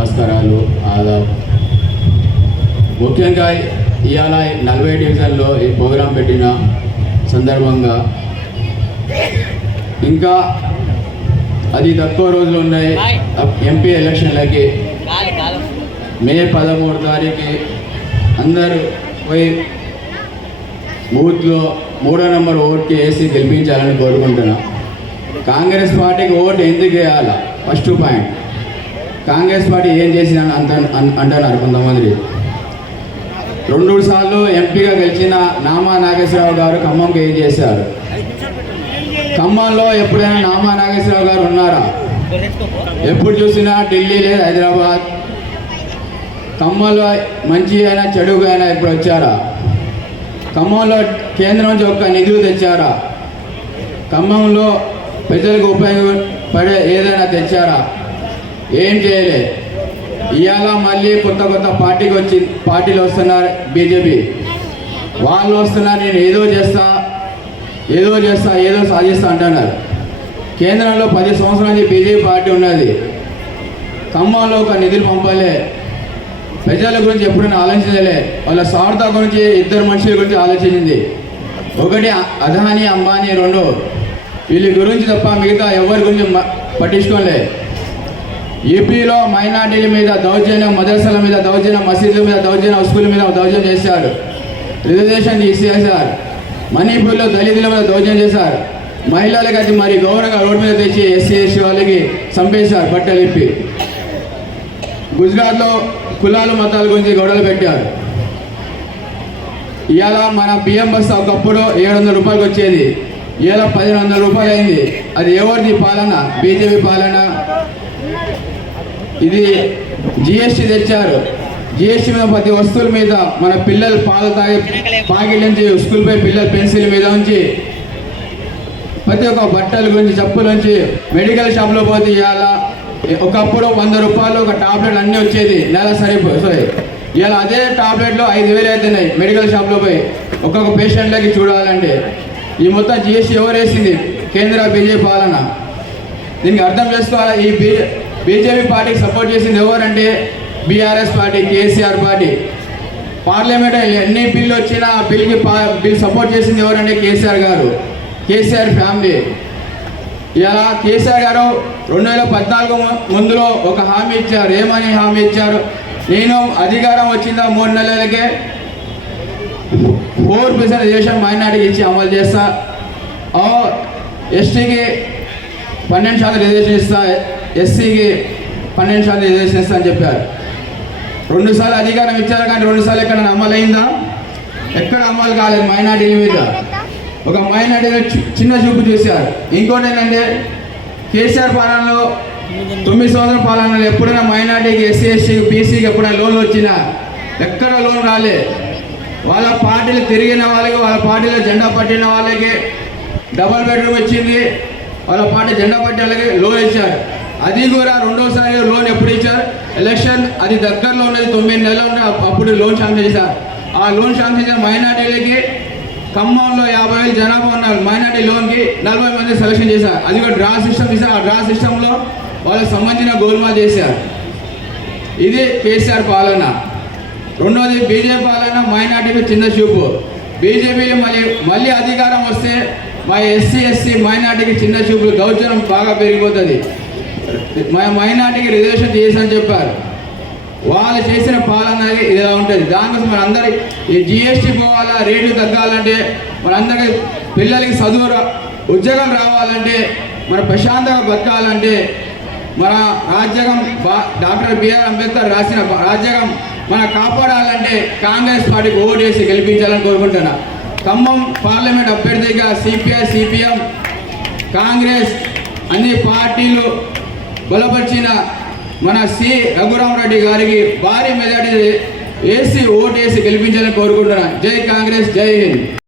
నమస్కారాలు ఆదాబ్ ముఖ్యంగా ఇవాళ నలభై డివిజన్లో ఈ ప్రోగ్రాం పెట్టిన సందర్భంగా ఇంకా అది తక్కువ రోజులు ఉన్నాయి. ఎంపీ ఎలక్షన్లకి మే పదమూడు తారీఖు అందరూ పోయి బూత్లో మూడో నెంబర్ ఓట్కి వేసి గెలిపించాలని కోరుకుంటున్నాం. కాంగ్రెస్ పార్టీకి ఓటు ఎందుకు వేయాలా? First point. కాంగ్రెస్ పార్టీ ఏం చేసిన అంత అంటున్నారు కొంతమంది. రెండు సార్లు ఎంపీగా గెలిచిన నామా నాగేశ్వరరావు గారు ఖమ్మంకి ఏం చేశారు? ఖమ్మంలో ఎప్పుడైనా నామా నాగేశ్వరరావు గారు ఉన్నారా? ఎప్పుడు చూసినా ఢిల్లీ లేదు హైదరాబాద్. ఖమ్మంలో మంచి అయినా చెడుగా అయినా ఇప్పుడు వచ్చారా? ఖమ్మంలో కేంద్రం నుంచి ఒక్క నిధులు తెచ్చారా? ఖమ్మంలో ప్రజలకు ఉపయోగపడే ఏదైనా తెచ్చారా? ఏం చేయలే. ఇవాళ మళ్ళీ కొత్త కొత్త పార్టీకి వచ్చి పార్టీలు వస్తున్నారు బీజేపీ. వాళ్ళు వస్తున్నారు నేను ఏదో చేస్తా ఏదో చేస్తా ఏదో సాధిస్తా అంటున్నారు. కేంద్రంలో పది సంవత్సరాల నుంచి బీజేపీ పార్టీ ఉన్నది. ఖమ్మంలో ఒక నిధులు పంపలే. ప్రజల గురించి ఎప్పుడైనా ఆలోచించలే. వాళ్ళ స్వార్థ గురించి ఇద్దరు మనుషుల గురించి ఆలోచించింది. ఒకటి అదాని అంబానీ రెండు. వీళ్ళ గురించి తప్ప మిగతా ఎవరి గురించి పట్టించుకోలేదు పట్టించుకోలే ఏపీలో మైనార్టీల మీద దౌర్జన్యం మదర్సాల మీద దౌర్జన్యం మసీదుల మీద దౌర్జన్యం స్కూల్ మీద దౌర్జన్యం చేశారు. రిజర్వేషన్ తీసేశారు. మణిపూర్లో దళితుల మీద దౌర్జన్యం చేశారు. మహిళలకు అది మరి గౌరవంగా రోడ్డు మీద తెచ్చి ఎస్సీ ఎస్సీ వాళ్ళకి చంపేశారు బట్టలు ఇప్పి గుజరాత్లో కులాలు మతాల గురించి గొడవలు పెట్టారు. ఇవాళ మన బియ్యం బస్తా ఒకప్పుడు ఏడు వందల రూపాయలకు వచ్చేది. ఇవాళ పదిహేను వందల రూపాయలు అయింది. అది ఎవరిది పాలన? బీజేపీ పాలన? ఇది జిఎస్టీ తెచ్చారు. జిఎస్టీ మీద ప్రతి వస్తువుల మీద మన పిల్లలు పాలు తాగి పాకెట్ నుంచి స్కూల్ పై పిల్లల పెన్సిల్ మీద ఉంచి ప్రతి ఒక్క బట్టల గురించి చెప్పుల నుంచి మెడికల్ షాప్లో పోతే ఇవాళ ఒకప్పుడు వంద రూపాయలు ఒక టాబ్లెట్ అన్నీ వచ్చేది నెల సరిపో సారీ ఇవాళ అదే టాబ్లెట్లు ఐదు వేలు అవుతున్నాయి మెడికల్ షాప్లో పోయి ఒక్కొక్క పేషెంట్లకి చూడాలంటే. ఈ మొత్తం జిఎస్టీ ఎవరేసింది కేంద్ర బీజేపీ పాలన. దీనికి అర్థం చేసుకోవాలి? ఈ బీ బీజేపీ పార్టీకి సపోర్ట్ చేసింది ఎవరంటే BRS party KCR party. Parliament ఎన్ని బిల్లు వచ్చినా ఆ బిల్కి పా బిల్ సపోర్ట్ చేసింది ఎవరంటే కేసీఆర్ గారు. KCR family. ఇలా కేసీఆర్ గారు రెండు వేల పద్నాలుగు ముందులో ఒక హామీ ఇచ్చారు. ఏమని హామీ ఇచ్చారు? నేను అధికారం వచ్చిందా? మూడు నెలలకే ఫోర్ పర్సెంట్ రిజర్వేషన్ మైనార్టీకి ఇచ్చి అమలు చేస్తా. ఓ ఎస్టీకి పన్నెండు శాతం రిజర్వేషన్ ఇస్తా. ఎస్సీకి పన్నెండు శాతం రిజర్వేషన్ ఇస్తా అని చెప్పారు. రెండు సార్లు అధికారం ఇచ్చారు కానీ రెండు సార్లు ఎక్కడ అమలు అయిందా ఎక్కడ అమలు కాలేదు మైనార్టీల మీద. ఒక మైనార్టీలో చి- చిన్న చూపు చూశారు. ఇంకోటి ఏంటంటే కేసీఆర్ పాలనలో తొమ్మిది సంవత్సరాల పాలనలో ఎప్పుడైనా మైనార్టీకి ఎస్సీ ఎస్సీకి బీసీకి ఎప్పుడైనా లోన్ వచ్చినా ఎక్కడ లోన్ రాలే. వాళ్ళ పార్టీలు తిరిగిన వాళ్ళకి వాళ్ళ పార్టీలో జెండా పట్టిన వాళ్ళకి డబల్ బెడ్రూమ్ వచ్చింది వాళ్ళ పార్టీ జెండా పట్టిన వాళ్ళకి లోన్ ఇచ్చారు. అది కూడా రెండోసారి లోన్ ఎప్పుడు ఇచ్చారు? ఎలక్షన్ అది దగ్గరలో ఉన్నది తొమ్మిది నెలలు ఉంటే అప్పుడు లోన్ శాంక్షన్ చేశారు. ఆ లోన్ శాంక్షన్ చేసిన మైనార్టీలకి ఖమ్మంలో యాభై వేలు జనాభా ఉన్నారు మైనార్టీ లోన్కి నలభై మంది సెలక్షన్ చేశారు. అది కూడా డ్రా సిస్టమ్ ఇస్తారు ఆ డ్రా సిస్టంలో వాళ్ళకి సంబంధించిన గోల్మా చేశారు. ఇది కేసీఆర్ పాలన. రెండోది బీజేపీ పాలన మైనార్టీకి చిన్న చూపు. బీజేపీ మళ్ళీ మళ్ళీ అధికారం వస్తే మా ఎస్సీ ఎస్సీ మైనార్టీకి చిన్న చూపులు గౌచరం బాగా పెరిగిపోతుంది. మా మైనార్టీకి రిజర్వేషన్ చేసని చెప్పారు. వాళ్ళు చేసిన పాలన ఇలా ఉంటుంది. దానికోసం మన అందరి ఈ జిఎస్టీ పోవాలా రేట్లు తగ్గాలంటే మనందరికీ పిల్లలకి చదువు ఉద్యోగం రావాలంటే మన ప్రశాంతంగా బతకాలంటే మన రాజ్యాంగం డాక్టర్ బిఆర్ అంబేద్కర్ రాసిన రాజ్యాంగం మన కాపాడాలంటే కాంగ్రెస్ పార్టీకి ఓటు వేసి గెలిపించాలని కోరుకుంటున్నా. ఖమ్మం పార్లమెంట్ అభ్యర్థిగా సిపిఐ సిపిఎం కాంగ్రెస్ అన్ని పార్టీలు బలపరిచిన మన సి రఘురామరెడ్డి గారికి భారీ మెజార్టీ వేసి ఓటేసి గెలిపించాలని కోరుకుంటున్నాను జై కాంగ్రెస్ జై హింద్.